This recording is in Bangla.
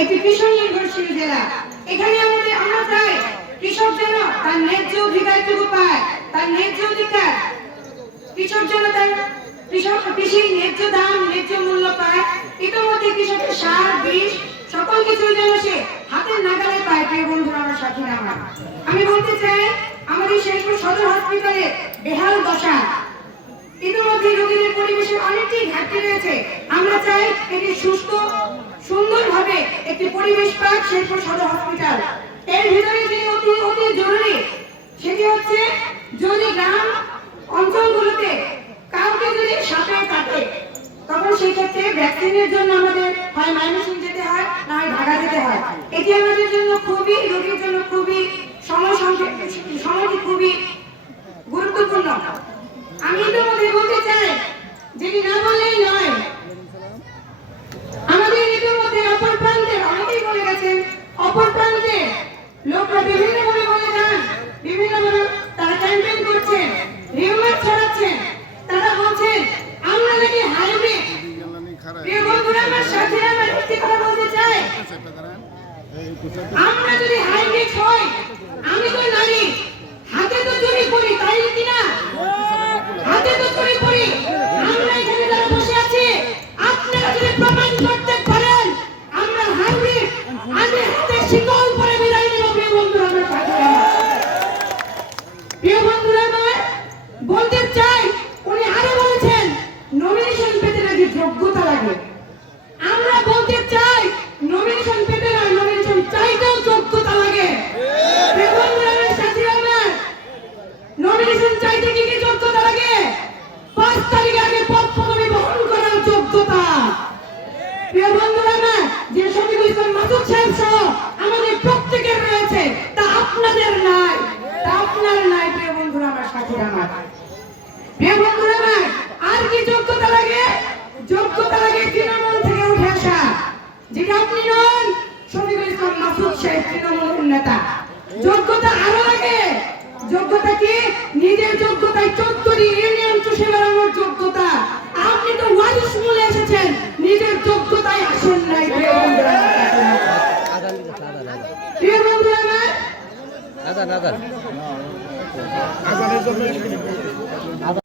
একটি কৃষক নির্ভরশীল জেলা। এখানে আমাদের আমরা চাই কৃষক যেন তার ন্যায্য অধিকারটুকু পায়, তার ন্যায্য অধিকার। কৃষক যেন তার কৃষক কৃষির ন্যায্য দাম, ন্যায্য মূল্য পায়। ইতিমধ্যে কৃষকের সার, বিষ, সকল কিছু যেন সে হাতের নাগালে পায়, প্রিয় বন্ধুরা, আমার সাথীরা আমার আমি বলতে চাই, আমাদের শেরপুর সদর হসপিটালে বেহাল দশা। ইতিমধ্যে রোগীদের পরিবেশে অনেকটি ঘাটতি রয়েছে। চাই এটি সুস্থ, সুন্দরভাবে একটি পরিবেশ পাক শেরপুর সদর হসপিটাল এর ভিতরে যে অতি অতি জরুরি, সেটি হচ্ছে যদি গ্রাম অঞ্চলগুলোতে কাউকে যদি সাপে কাটে, তখন সেই ক্ষেত্রে ভ্যাকসিনের জন্য আমাদের হয় ময়মনসিং যেতে হয়, না হয় ঢাকা যেতে হয়। এটি আমাদের জন্য খুবই, রোগীর জন্য খুবই সময়টি খুবই গুরুত্বপূর্ণ। আমি ইতিমধ্যে বলতে চাই, যেটি না বললেই নয় আমাদের ইতিমধ্যে অপর প্রান্তে অনেকেই বলে গেছেন অপর প্রান্তে লোকরা বিভিন্ন ভাবে বলে যান বিভিন্ন ভাবে তারা ক্যাম্পেইন করছেন রিউমার ছড়াচ্ছেন তারা বলছেন আমরা নাকি হাইব্রিড প্রিয় বন্ধুরা আমার সাথে আমার একটি কথা বলতে চাই আমরা যদি হাইব্রিড হই আমি তো নারী হাতে তো চুরি করি তাই কি না হাতে তো চুরি করি আমরা এখানে যারা বসে আছি আপনারা যদি প্রমাণ করতে পারেন আমরা হাইব্রিড আমি হাতে শিকল পরে বিদায় নিব প্রিয় বন্ধুরা আমার সাথে প্রিয় উনি আরও নাকি যোগ্যতা আমরা বলতে চাই চাইতেও যোগ্যতা লাগে। চাইতে কি কি যোগ্যতা লাগে? পাঁচ তারিখ আগে পদ পদবি বহন করার যোগ্যতা প্রিয় বন্ধুরা আমার যে শফিকুল ইসলাম মাসুদ সাহেব সহ আমাদের প্রত্যেকের রয়েছে তা আপনাদের নাই তা আপনার নাই প্রিয় বন্ধুরা আমার। আমার প্রিয় বন্ধুরা আমার, আর কি যোগ্যতা লাগে? যোগ্যতা লাগে তৃণমূল থেকে উঠে আসা। যেটা আপনি নন, শফিকুল ইসলাম মাসুদ সাহেব তৃণমূলের নেতা। যোগ্যতা আরও লাগে। যোগ্যতা কি? নিজের যোগ্যতায় চোদ্দটি ইউনিয়ন চষে বেড়ানোর যোগ্যতা। আপনি তো ওয়ারিশ মূলে এসেছেন, নিজের যোগ্যতায় আসেন নাই। প্রিয় বন্ধুরা আমার। আজানের জন্য